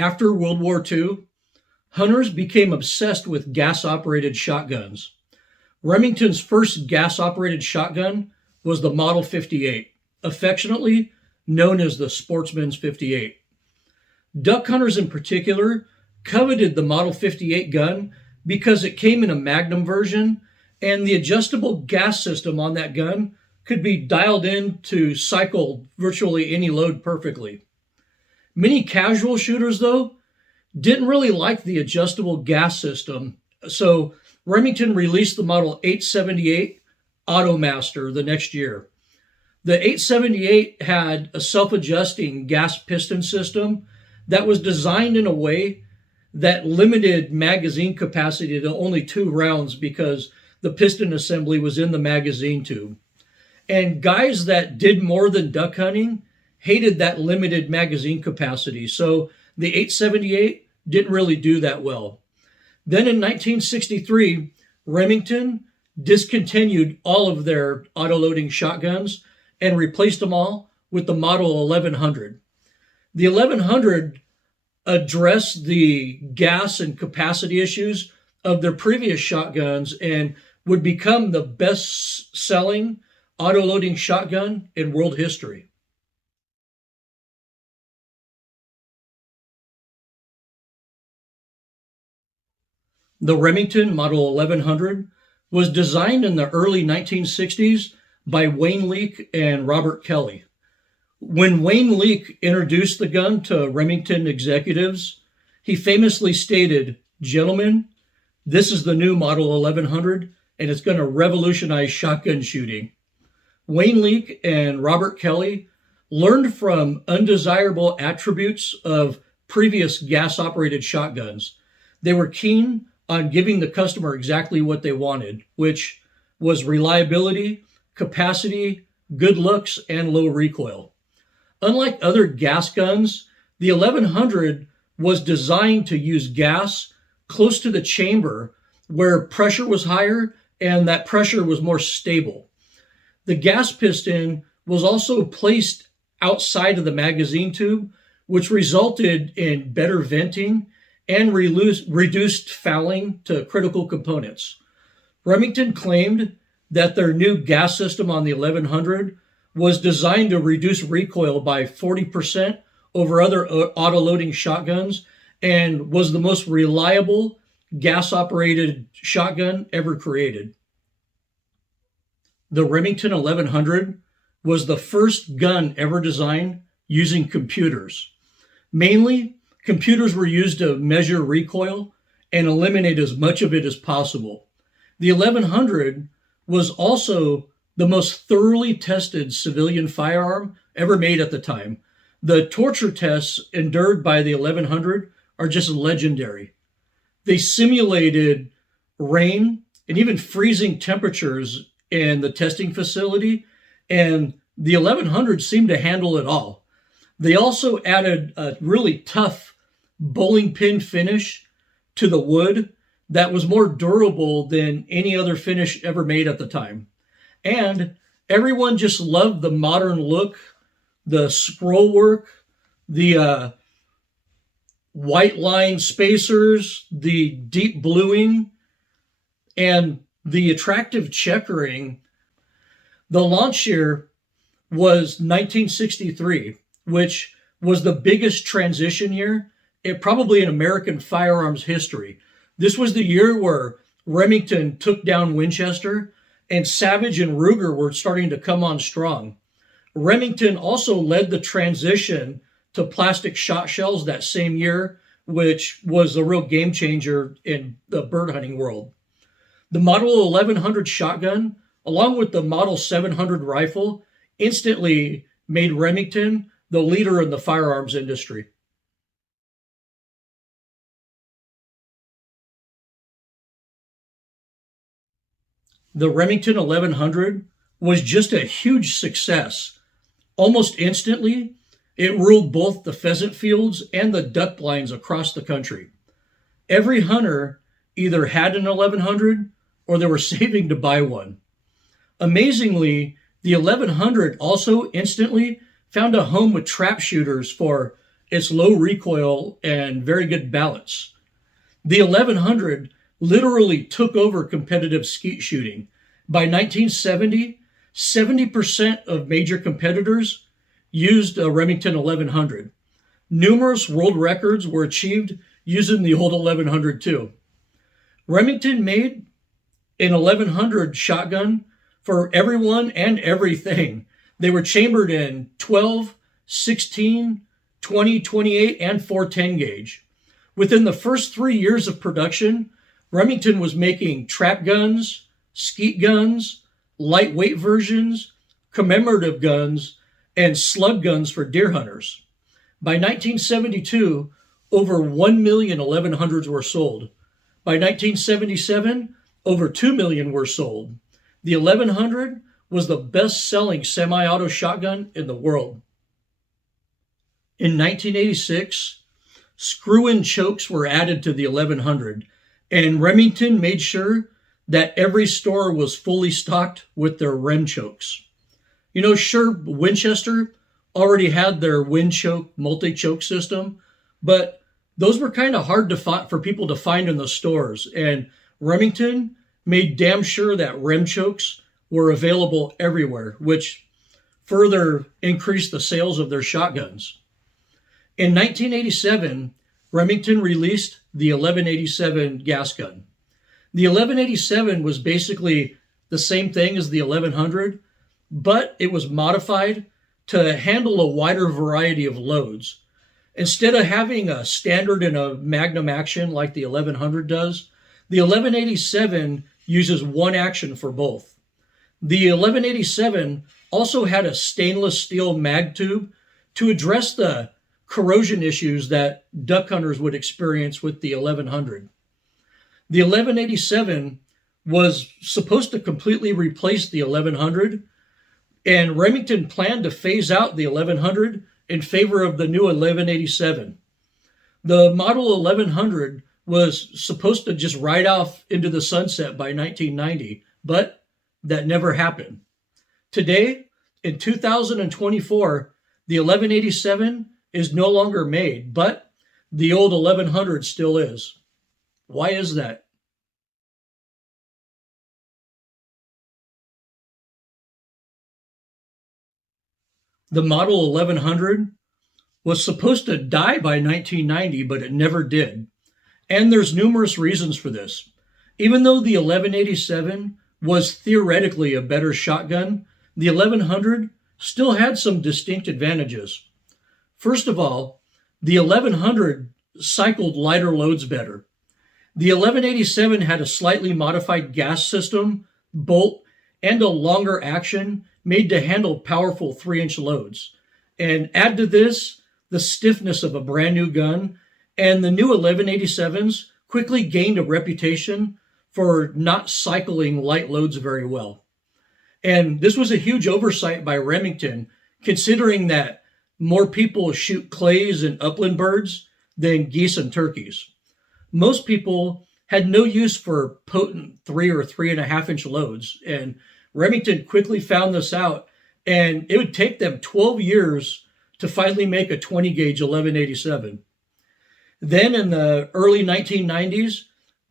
After World War II, hunters became obsessed with gas-operated shotguns. Remington's first gas-operated shotgun was the Model 58, affectionately known as the Sportsman's 58. Duck hunters in particular coveted the Model 58 gun because it came in a Magnum version, and the adjustable gas system on that gun could be dialed in to cycle virtually any load perfectly. Many casual shooters, though, didn't really like the adjustable gas system, so Remington released the Model 878 Automaster the next year. The 878 had a self-adjusting gas piston system that was designed in a way that limited magazine capacity to only 2 rounds because the piston assembly was in the magazine tube. And guys that did more than duck hunting hated that limited magazine capacity, so the 878 didn't really do that well. Then in 1963, Remington discontinued all of their auto-loading shotguns and replaced them all with the Model 1100. The 1100 addressed the gas and capacity issues of their previous shotguns and would become the best-selling auto-loading shotgun in world history. The Remington Model 1100 was designed in the early 1960s by Wayne Leake and Robert Kelly. When Wayne Leake introduced the gun to Remington executives, he famously stated, "Gentlemen, this is the new Model 1100, and it's going to revolutionize shotgun shooting." Wayne Leake and Robert Kelly learned from undesirable attributes of previous gas-operated shotguns. They were keen on giving the customer exactly what they wanted, which was reliability, capacity, good looks, and low recoil. Unlike other gas guns, the 1100 was designed to use gas close to the chamber where pressure was higher and that pressure was more stable. The gas piston was also placed outside of the magazine tube, which resulted in better venting and reduced fouling to critical components. Remington claimed that their new gas system on the 1100 was designed to reduce recoil by 40% over other auto-loading shotguns and was the most reliable gas-operated shotgun ever created. The Remington 1100 was the first gun ever designed using computers. Mainly, computers were used to measure recoil and eliminate as much of it as possible. The 1100 was also the most thoroughly tested civilian firearm ever made at the time. The torture tests endured by the 1100 are just legendary. They simulated rain and even freezing temperatures in the testing facility, and the 1100 seemed to handle it all. They also added a really tough bowling pin finish to the wood that was more durable than any other finish ever made at the time. And everyone just loved the modern look, the scroll work, the white line spacers, the deep bluing, and the attractive checkering. The launch year was 1963, which was the biggest transition year probably in American firearms history. This was the year where Remington took down Winchester and Savage and Ruger were starting to come on strong. Remington also led the transition to plastic shot shells that same year, which was a real game changer in the bird hunting world. The Model 1100 shotgun, along with the Model 700 rifle, instantly made Remington the leader in the firearms industry. The Remington 1100 was just a huge success. Almost instantly, it ruled both the pheasant fields and the duck blinds across the country. Every hunter either had an 1100 or they were saving to buy one. Amazingly, the 1100 also instantly found a home with trap shooters for its low recoil and very good balance. The 1100 literally took over competitive skeet shooting. By 1970, 70% of major competitors used a Remington 1100. Numerous world records were achieved using the old 1100 too. Remington made an 1100 shotgun for everyone and everything. They were chambered in 12, 16, 20, 28, and 410 gauge. Within the first 3 years of production, Remington was making trap guns, skeet guns, lightweight versions, commemorative guns, and slug guns for deer hunters. By 1972, over 1 million 1100s were sold. By 1977, over 2 million were sold. The 1100 was the best-selling semi-auto shotgun in the world. In 1986, screw-in chokes were added to the 1100, and Remington made sure that every store was fully stocked with their rem chokes. You know, sure, Winchester already had their wind choke, multi-choke system, but those were kind of hard to for people to find in the stores. And Remington made damn sure that rem chokes were available everywhere, which further increased the sales of their shotguns. In 1987, Remington released the 1187 gas gun. The 1187 was basically the same thing as the 1100, but it was modified to handle a wider variety of loads. Instead of having a standard and a magnum action like the 1100 does, the 1187 uses one action for both. The 1187 also had a stainless steel mag tube to address the corrosion issues that duck hunters would experience with the 1100. The 1187 was supposed to completely replace the 1100, and Remington planned to phase out the 1100 in favor of the new 1187. The model 1100 was supposed to just ride off into the sunset by 1990, but that never happened. Today, in 2024, the 1187 is no longer made, but the old 1100 still is. Why is that? The model 1100 was supposed to die by 1990, but it never did. And there's numerous reasons for this. Even though the 1187 was theoretically a better shotgun, the 1100 still had some distinct advantages. First of all, the 1100 cycled lighter loads better. The 1187 had a slightly modified gas system, bolt, and a longer action made to handle powerful 3-inch loads. And add to this the stiffness of a brand new gun, and the new 1187s quickly gained a reputation for not cycling light loads very well. And this was a huge oversight by Remington, considering that more people shoot clays and upland birds than geese and turkeys. Most people had no use for potent 3 or 3.5-inch loads, and Remington quickly found this out, and it would take them 12 years to finally make a 20-gauge 1187. Then in the early 1990s,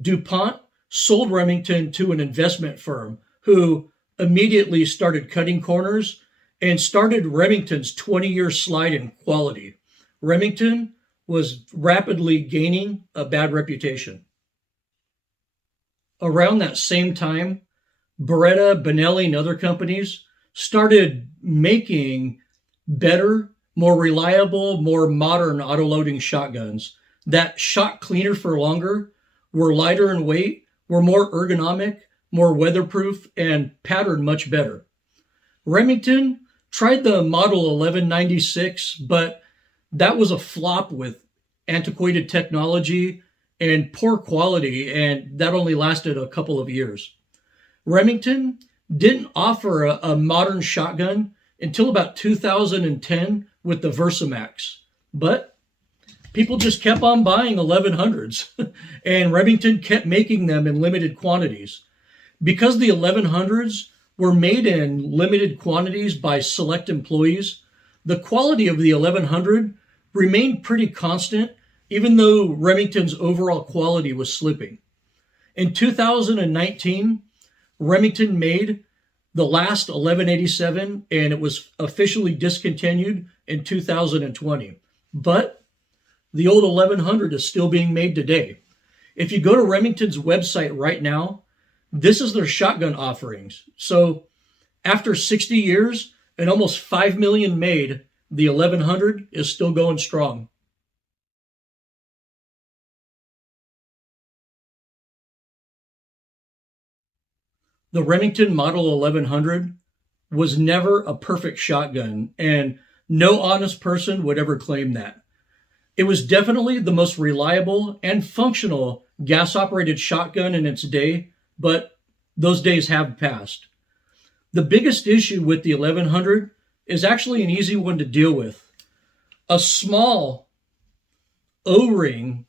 DuPont sold Remington to an investment firm who immediately started cutting corners and started Remington's 20-year slide in quality. Remington was rapidly gaining a bad reputation. Around that same time, Beretta, Benelli, and other companies started making better, more reliable, more modern autoloading shotguns that shot cleaner for longer, were lighter in weight, were more ergonomic, more weatherproof, and patterned much better. Remington tried the model 1196, but that was a flop with antiquated technology and poor quality, and that only lasted a couple of years. Remington didn't offer a modern shotgun until about 2010 with the Versamax, but people just kept on buying 1100s, and Remington kept making them in limited quantities. Because the 1100s were made in limited quantities by select employees, the quality of the 1100 remained pretty constant, even though Remington's overall quality was slipping. In 2019, Remington made the last 1187 and it was officially discontinued in 2020. But the old 1100 is still being made today. If you go to Remington's website right now, this is their shotgun offerings. So after 60 years and almost 5 million made, the 1100 is still going strong. The Remington Model 1100 was never a perfect shotgun, and no honest person would ever claim that. It was definitely the most reliable and functional gas operated shotgun in its day, but those days have passed. The biggest issue with the 1100 is actually an easy one to deal with. A small O ring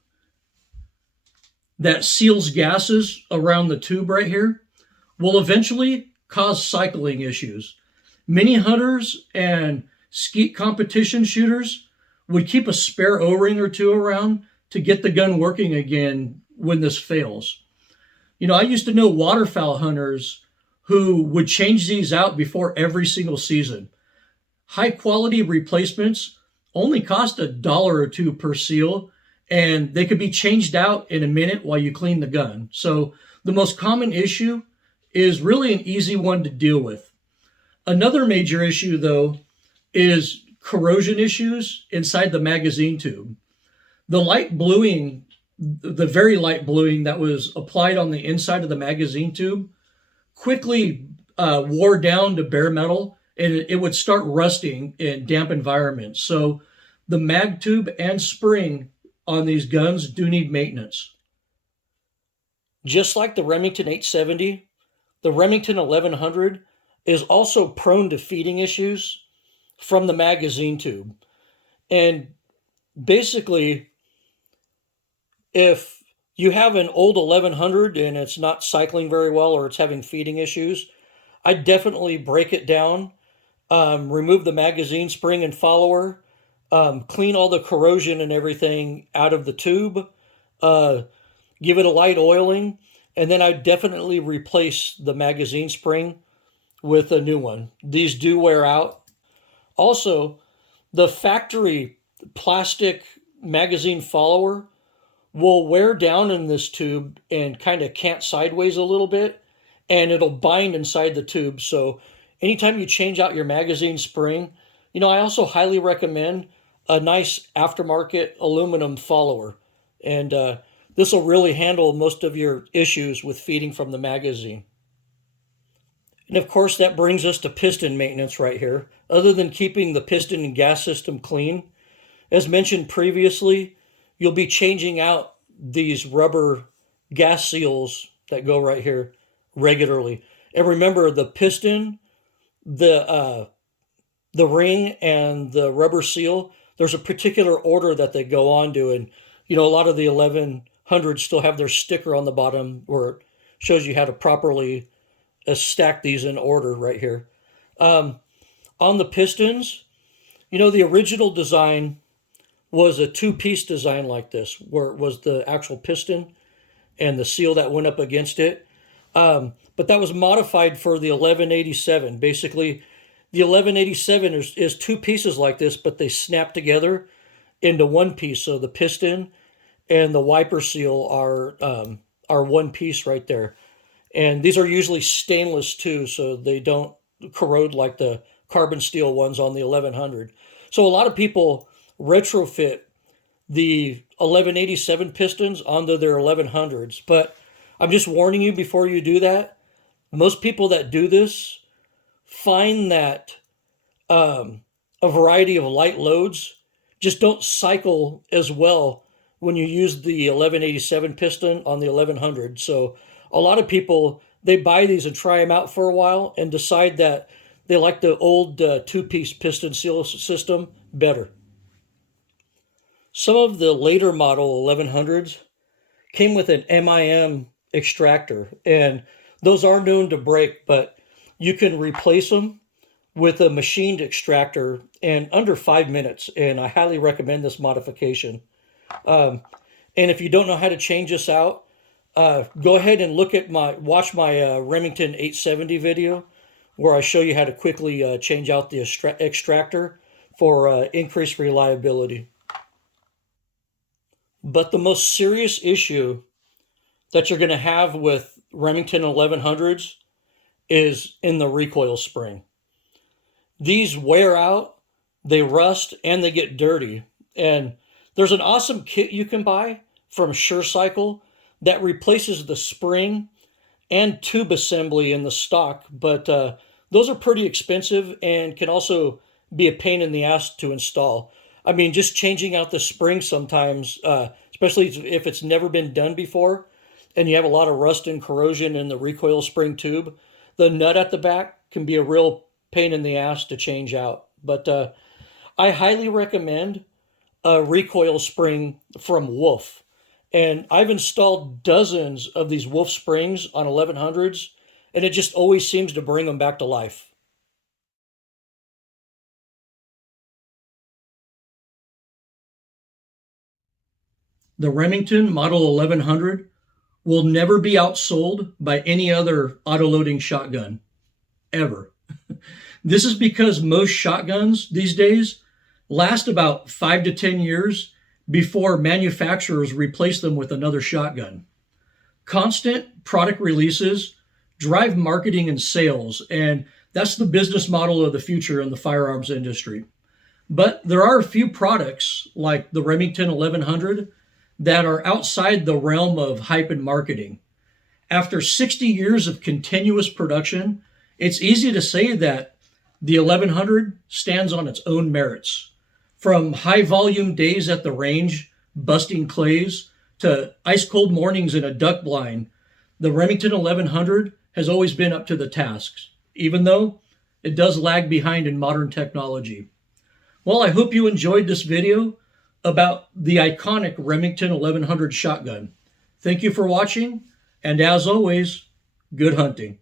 that seals gases around the tube right here will eventually cause cycling issues. Many hunters and skeet competition shooters would keep a spare O-ring or two around to get the gun working again when this fails. I used to know waterfowl hunters who would change these out before every single season. High quality replacements only cost $1 or two per seal, and they could be changed out in a minute while you clean the gun. So the most common issue is really an easy one to deal with. Another major issue, though, is corrosion issues inside the magazine tube. The light bluing, the very light bluing that was applied on the inside of the magazine tube quickly wore down to bare metal, and it would start rusting in damp environments. So the mag tube and spring on these guns do need maintenance. Just like the Remington 870, the Remington 1100 is also prone to feeding issues from the magazine tube. And basically, if you have an old 1100 and it's not cycling very well or it's having feeding issues, I'd definitely break it down, remove the magazine spring and follower, clean all the corrosion and everything out of the tube, give it a light oiling, and then I'd definitely replace the magazine spring with a new one. These do wear out. Also, the factory plastic magazine follower will wear down in this tube and kind of cant sideways a little bit, and it'll bind inside the tube. So anytime you change out your magazine spring, I also highly recommend a nice aftermarket aluminum follower. And this will really handle most of your issues with feeding from the magazine. And of course, that brings us to piston maintenance right here. Other than keeping the piston and gas system clean, as mentioned previously, you'll be changing out these rubber gas seals that go right here regularly. And remember, the piston, the ring, and the rubber seal, there's a particular order that they go on to. And, a lot of the 1100s still have their sticker on the bottom where it shows you how to properly stack these in order right here. On the pistons, the original design was a two-piece design like this, where it was the actual piston and the seal that went up against it. But that was modified for the 1187. Basically, the 1187 is two pieces like this, but they snap together into one piece. So the piston and the wiper seal are one piece right there. And these are usually stainless too, so they don't corrode like the carbon steel ones on the 1100. So a lot of people retrofit the 1187 pistons onto their 1100s. But I'm just warning you before you do that. Most people that do this find that a variety of light loads just don't cycle as well when you use the 1187 piston on the 1100. So a lot of people, they buy these and try them out for a while and decide that they like the old two-piece piston seal system better. Some of the later model 1100s came with an MIM extractor, and those are known to break, but you can replace them with a machined extractor in under 5 minutes, and I highly recommend this modification. And if you don't know how to change this out, go ahead and watch my Remington 870 video, where I show you how to quickly change out the extractor for increased reliability. But the most serious issue that you're going to have with Remington 1100s is in the recoil spring. These wear out, they rust, and they get dirty. And there's an awesome kit you can buy from SureCycle that replaces the spring and tube assembly in the stock, but those are pretty expensive and can also be a pain in the ass to install. I mean, just changing out the spring sometimes, especially if it's never been done before and you have a lot of rust and corrosion in the recoil spring tube, the nut at the back can be a real pain in the ass to change out. But I highly recommend a recoil spring from Wolf. And I've installed dozens of these Wolf springs on 1100s, and it just always seems to bring them back to life. The Remington Model 1100 will never be outsold by any other autoloading shotgun, ever. This is because most shotguns these days last about 5 to 10 years before manufacturers replace them with another shotgun. Constant product releases drive marketing and sales, and that's the business model of the future in the firearms industry. But there are a few products like the Remington 1100 that are outside the realm of hype and marketing. After 60 years of continuous production, it's easy to say that the 1100 stands on its own merits. From high volume days at the range, busting clays, to ice cold mornings in a duck blind, the Remington 1100 has always been up to the tasks, even though it does lag behind in modern technology. Well, I hope you enjoyed this video about the iconic Remington 1100 shotgun. Thank you for watching, and as always, good hunting.